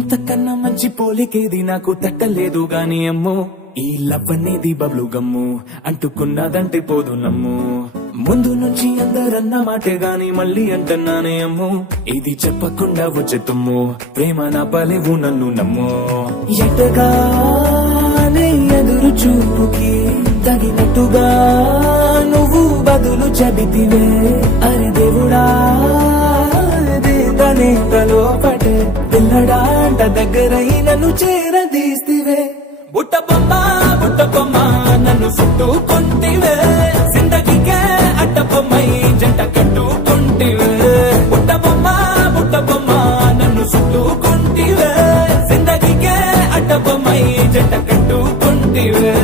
ఇంతకన్నా మంచి పోలికేది నాకు తట్టలేదు గాని అమ్మో ఈ లవ్ అనేది బబ్లు గమ్ము అంటుకున్నదంటే పోదు నమ్ము ముందు నుంచి అందరన్న మాటే గాని మళ్ళీ అంటున్నానే అమ్ము ఇది చెప్పకుండా వచ్చే తుమ్ము ప్రేమ నా పలేవు నన్ను నమ్ము ఎటగానే ఎదురు చూపుకి తగినట్టుగా నువ్వు బదులు చెబితివే అరే దేవుడా తలో పటే పిల్లడాంట దగ్గరై నన్ను చేరదీస్తివే బుట్ట బొమ్మ నన్ను చుట్టుకుంటివే జిందగీకే అడ్డ బొమ్మై జంట కట్టుకుంటివే బుట్ట బొమ్మ నన్ను చుట్టుకుంటివే జిందగీకే అడ్డ బొమ్మై జంట కట్టుకుంటివే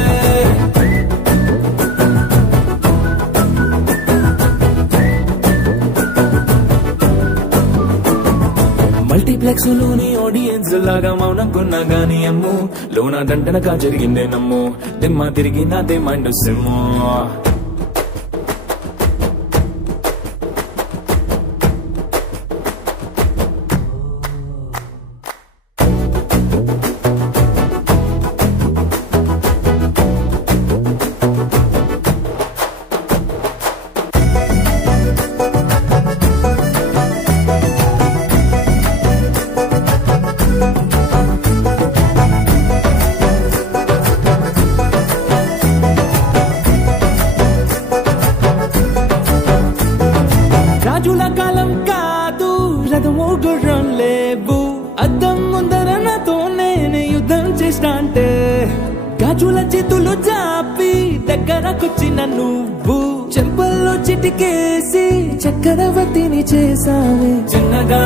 మల్టీప్లెక్స్ లోని ఆడియన్స్ లాగా మౌనం కొన్నా గాని అమ్ము లోన దండనగా జరిగిందే నమ్ము దిమ్మ తిరిగి నాదే మైండ్ సిమ్ము రాజుల కాలం కాదు రథము గుర్రం లేవు అద్దం ముందర నాతో నేను యుద్ధం చేస్తా అంటే గాజుల చేతులు జాపి దగ్గరకొచ్చిన నువ్వు చెంపల్లో చిటికేసి చక్రవర్తిని చేసావే చిన్నగా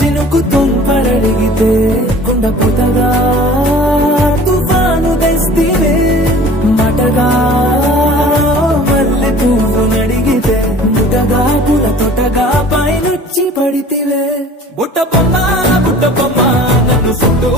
చినుకు తుంపరడిగితే కుండపోతగా తుఫాను తెస్తివే మాటగా మల్లె పువ్వు నడిగితే ముటగా పుల తొటగా పైనుచ్చి పడితివే బుట్ట బొమ్మ నన్ను చుట్టూ